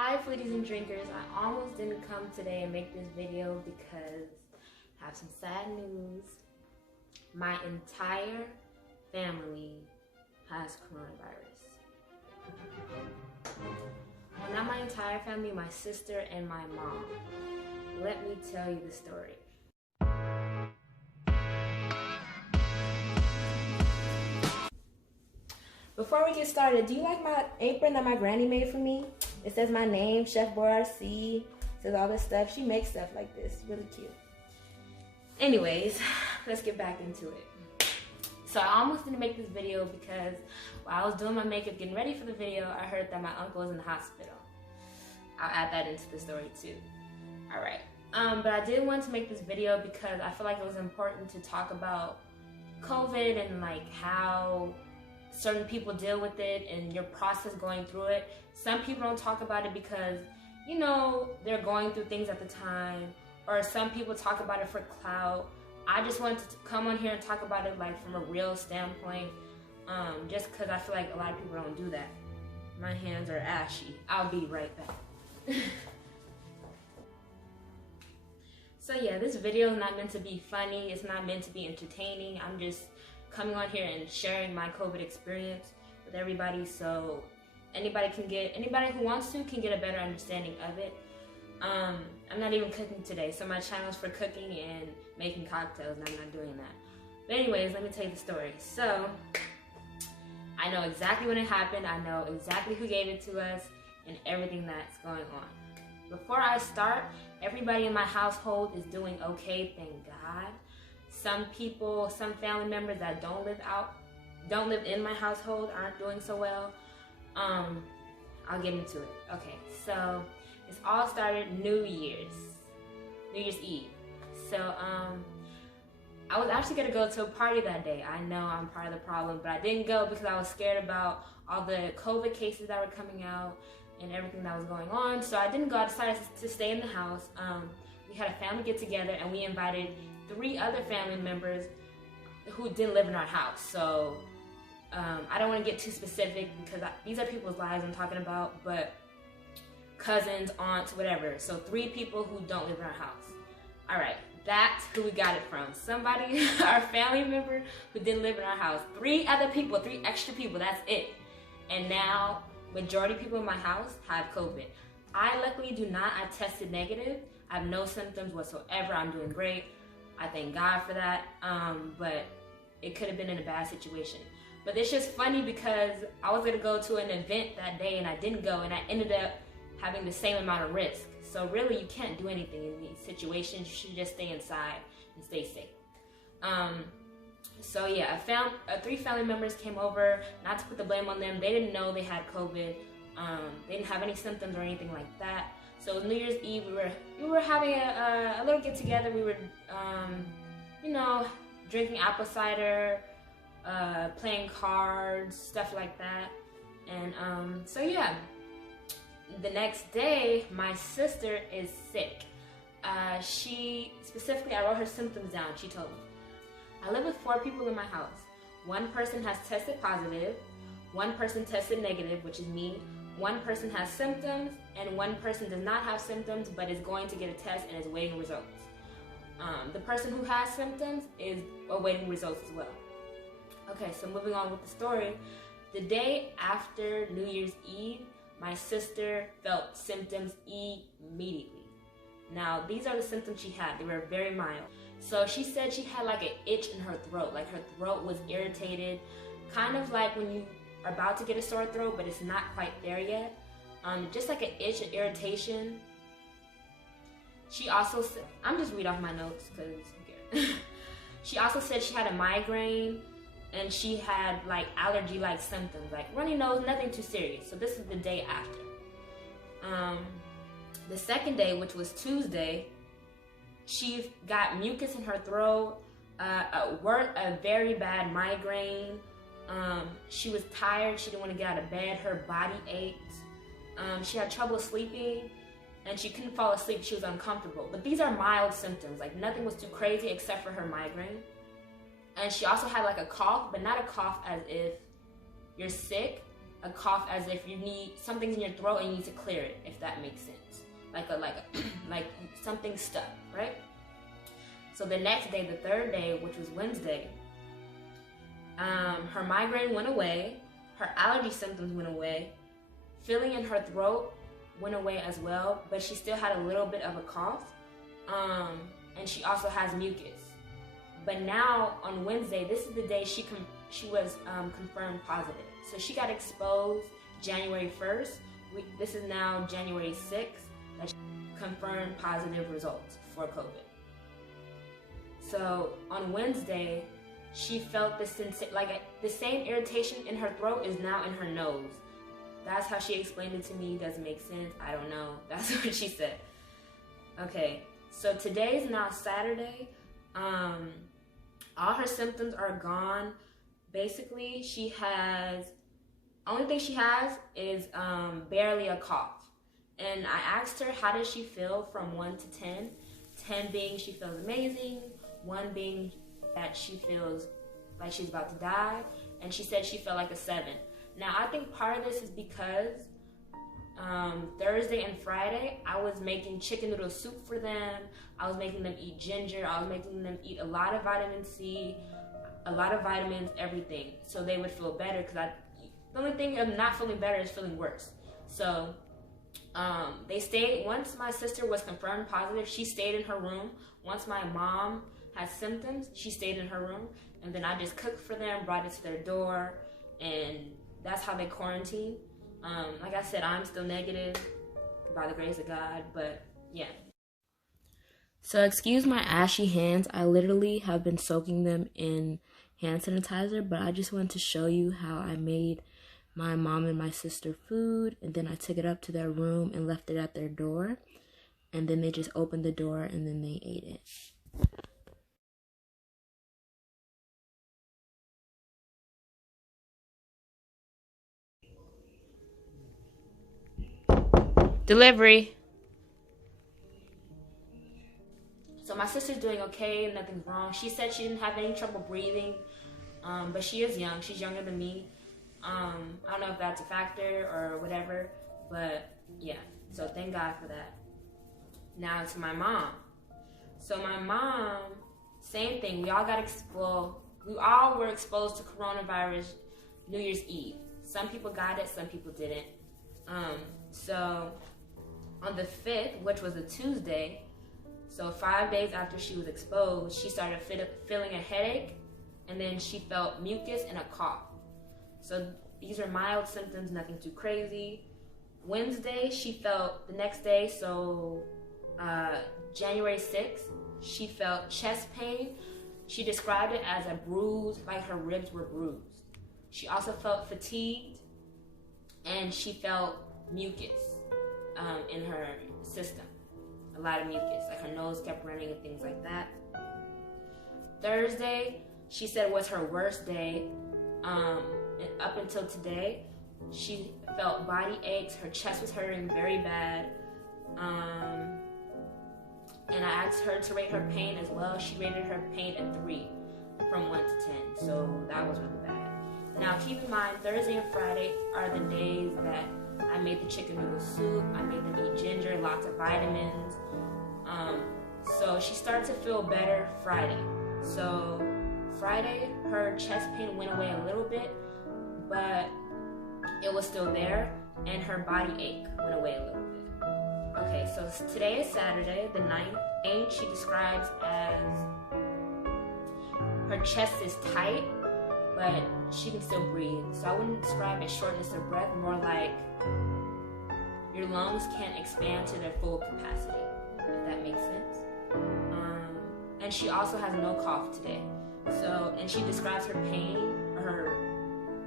Hi foodies and drinkers, I almost didn't come today and make this video because I have some sad news. My entire family has coronavirus. Well, not my entire family, my sister and my mom. Let me tell you the story. Before we get started, do you like my apron that my granny made for me? It says my name, Chefboyar-Cee, says all this stuff. She makes stuff like this, really cute. Anyways, let's get back into it. So I almost didn't make this video because while I was doing my makeup, getting ready for the video, I heard that my uncle was in the hospital. I'll add that into the story too. All right, but I did want to make this video because I feel like it was important to talk about COVID and like how certain people deal with it and your process going through it. Some people don't talk about it because, you know, they're going through things at the time, or some people talk about it for clout. I just wanted to come on here and talk about it like from a real standpoint, just because I feel like a lot of people don't do that. My hands are ashy. I'll be right back. So yeah, this video is not meant to be funny. It's not meant to be entertaining. I'm just coming on here and sharing my COVID experience with everybody, so anybody who wants to can get a better understanding of it. I'm not even cooking today, so my channel is for cooking and making cocktails, and I'm not doing that. But anyways, let me tell you the story. So I know exactly when it happened. I know exactly who gave it to us and everything that's going on. Before I start, everybody in my household is doing okay, thank God. Some people, some family members that don't live in my household aren't doing so well. I'll get into it. Okay, so it's all started New Year's Eve. So I was actually gonna go to a party that day. I know I'm part of the problem, but I didn't go because I was scared about all the COVID cases that were coming out and everything that was going on. So I didn't go. I decided to stay in the house. We had a family get together and we invited 3 other family members who didn't live in our house. So I don't want to get too specific because these are people's lives I'm talking about, but cousins, aunts, whatever. So 3 people who don't live in our house. All right, that's who we got it from. Somebody, our family member who didn't live in our house. 3 other people, 3 extra people, that's it. And now, majority of people in my house have COVID. I luckily do not. I tested negative. I have no symptoms whatsoever. I'm doing great. I thank God for that, but it could have been in a bad situation. But it's just funny because I was gonna go to an event that day and I didn't go, and I ended up having the same amount of risk. So really, you can't do anything in these situations. You should just stay inside and stay safe. So yeah, I found 3 family members came over. Not to put the blame on them, they didn't know they had COVID. They didn't have any symptoms or anything like that. So it was New Year's Eve. We were having a little get together. We were, you know, drinking apple cider, playing cards, stuff like that. And so yeah, the next day, my sister is sick. I wrote her symptoms down. She told me, I live with 4 people in my house. 1 person has tested positive, 1 person tested negative, which is me. 1 person has symptoms, and 1 person does not have symptoms but is going to get a test and is waiting results. The person who has symptoms is awaiting results as well. Okay, so moving on with the story. The day after New Year's Eve, my sister felt symptoms immediately. Now, these are the symptoms she had. They were very mild. So she said she had like an itch in her throat, like her throat was irritated, kind of like when you are about to get a sore throat, but it's not quite there yet. Just like an itch, an irritation. She also said, I'm just reading off my notes because who cares? She also said she had a migraine and she had like allergy-like symptoms, like runny nose, nothing too serious. So this is the day after. The second day, which was Tuesday, she got mucus in her throat, a very bad migraine. She was tired. She didn't want to get out of bed. Her body ached. She had trouble sleeping, and she couldn't fall asleep. She was uncomfortable. But these are mild symptoms. Like nothing was too crazy except for her migraine. And she also had like a cough, but not a cough as if you're sick. a cough as if you need something's in your throat and you need to clear it, if that makes sense. Like something stuck, right? So the next day, the third day, which was Wednesday, her migraine went away, her allergy symptoms went away, feeling in her throat went away as well, but she still had a little bit of a cough, and she also has mucus. But now on Wednesday, this is the day she was confirmed positive. So she got exposed January 1st. This is now January 6th that she confirmed positive results for COVID. So on Wednesday, she felt the same irritation in her throat is now in her nose. That's how she explained it to me. Doesn't make sense. I don't know. That's what she said. Okay, so today is now Saturday. All her symptoms are gone. Basically, only thing she has is barely a cough. And I asked her, how does she feel from 1 to 10? 10 being she feels amazing, 1 being that she feels like she's about to die, and she said she felt like a 7. Now, I think part of this is because Thursday and Friday, I was making chicken noodle soup for them. I was making them eat ginger. I was making them eat a lot of vitamin C, a lot of vitamins, everything, so they would feel better. Because the only thing of not feeling better is feeling worse. So they stayed. Once my sister was confirmed positive, she stayed in her room. Once my mom had symptoms, she stayed in her room. And then I just cooked for them, brought it to their door, and that's how they quarantine. Like I said, I'm still negative by the grace of God, but yeah. So excuse my ashy hands. I literally have been soaking them in hand sanitizer, but I just wanted to show you how I made my mom and my sister food, and then I took it up to their room and left it at their door, and then they just opened the door and then they ate it. Delivery. So my sister's doing okay, nothing's wrong. She said she didn't have any trouble breathing, but she is young. She's younger than me. I don't know if that's a factor or whatever, but yeah. So thank God for that. Now to my mom. So my mom, same thing. We all were exposed to coronavirus New Year's Eve. Some people got it, some people didn't. So on the 5th, which was a Tuesday, so 5 days after she was exposed, she started feeling a headache, and then she felt mucus and a cough. So these are mild symptoms, nothing too crazy. Wednesday, the next day, so January 6th, she felt chest pain. She described it as a bruise, like her ribs were bruised. She also felt fatigued, and she felt mucus in her system. A lot of mucus, like her nose kept running and things like that. Thursday, she said was her worst day. Up until today, she felt body aches, her chest was hurting very bad. And I asked her to rate her pain as well. She rated her pain at 3 from 1 to 10, so that was really bad. Now keep in mind, Thursday and Friday are the days that I made the chicken noodle soup, I made them eat ginger, lots of vitamins. So she started to feel better Friday. So Friday, her chest pain went away a little bit, but it was still there, and her body ache went away a little bit. Okay, so today is Saturday, the 9th. Pain she describes as her chest is tight, but she can still breathe. So I wouldn't describe it shortness of breath, more like your lungs can't expand to their full capacity, if that makes sense. And she also has no cough today. So, and she describes her pain, or her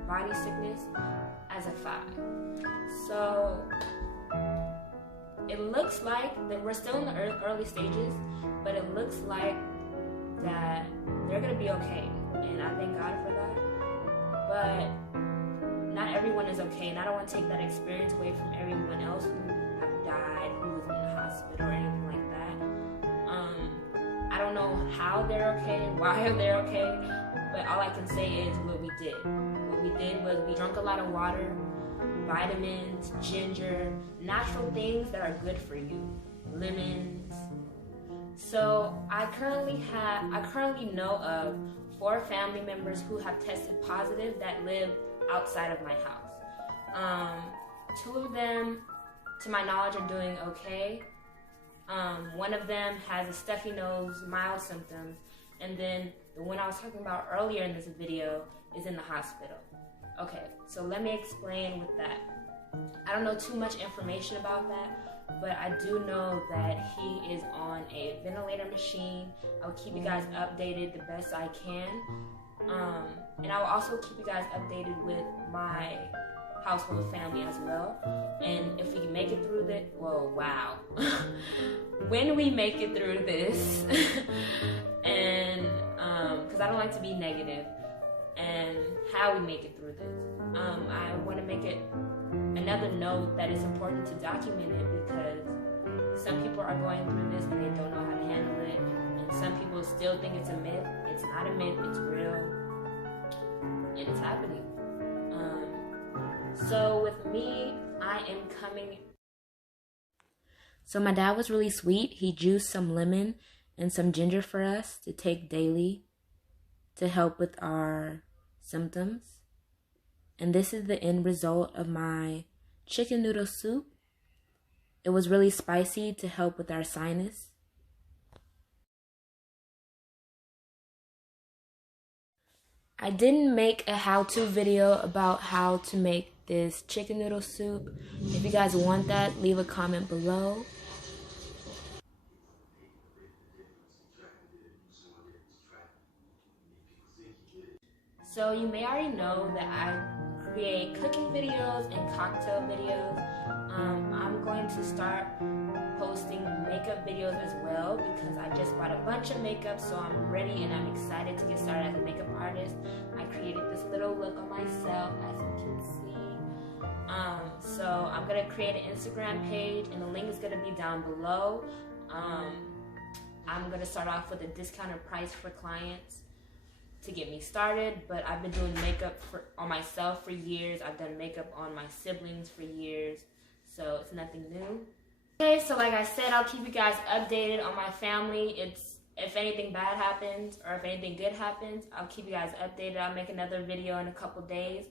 body sickness, as a 5. So it looks like that we're still in the early stages, but it looks like that they're gonna be okay, and I thank God for that. But not everyone is okay, and I don't want to take that experience away from everyone else who have died, who is in the hospital or anything like that. I don't know how they're okay, why they're okay, but all I can say is what we did. What we did was we drank a lot of water. vitamins, ginger, natural things that are good for you, lemons. So I currently know of 4 family members who have tested positive that live outside of my house. 2 of them, to my knowledge, are doing okay. One of them has a stuffy nose, mild symptoms, and then the one I was talking about earlier in this video is in the hospital. Okay, so let me explain with that. I don't know too much information about that, but I do know that he is on a ventilator machine. I'll keep you guys updated the best I can. And I will also keep you guys updated with my household family as well. And if we make it through this, well, wow. When we make it through this, and because I don't like to be negative, and how we make it through this, I want to make it another note that it's important to document it, because some people are going through this and they don't know how to handle it, and some people still think it's a myth. It's not a myth, it's real, and it's happening. So with me, I am coming. So my dad was really sweet. He juiced some lemon and some ginger for us to take daily to help with our symptoms. And this is the end result of my chicken noodle soup. It was really spicy to help with our sinus. I didn't make a how-to video about how to make this chicken noodle soup. If you guys want that, leave a comment below. So you may already know that I create cooking videos and cocktail videos. I'm going to start posting makeup videos as well, because I just bought a bunch of makeup, so I'm ready and I'm excited to get started as a makeup artist. I created this little look on myself, as you can see. So I'm gonna create an Instagram page, and the link is gonna be down below. I'm gonna start off with a discounted price for clients to get me started, but I've been doing makeup on myself for years. I've done makeup on my siblings for years, so it's nothing new. Okay, so like I said, I'll keep you guys updated on my family. If anything bad happens or if anything good happens, I'll keep you guys updated. I'll make another video in a couple days,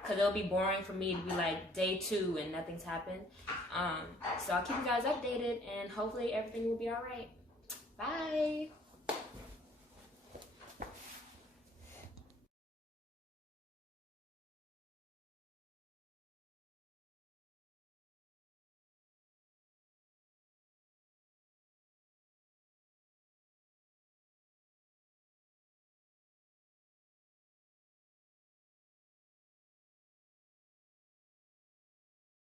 because it'll be boring for me to be like day 2 and nothing's happened. So I'll keep you guys updated, and hopefully everything will be all right. Bye.